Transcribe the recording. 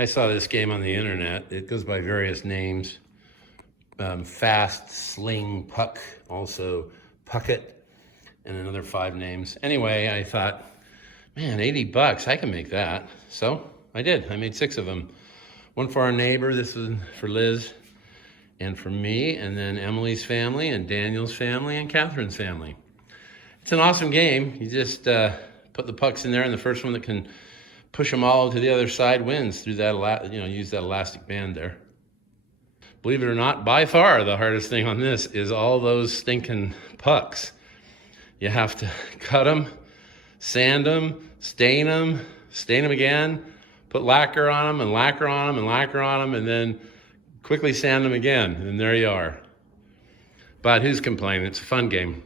I saw this game on the internet. It goes by various names. Fast, Sling, Puck, also Puckett, and another 5 names. Anyway, I thought, man, $80, I can make that. So I did. I made 6 of them. One for our neighbor, this is for Liz, and for me, and then Emily's family, and Daniel's family, and Catherine's family. It's an awesome game. You just put the pucks in there, and the first one that can push them all to the other side wins through that, use that elastic band there. Believe it or not, by far the hardest thing on this is all those stinking pucks. You have to cut them, sand them, stain them again, put lacquer on them, and lacquer on them, and lacquer on them, and then quickly sand them again, and there you are. But who's complaining? It's a fun game.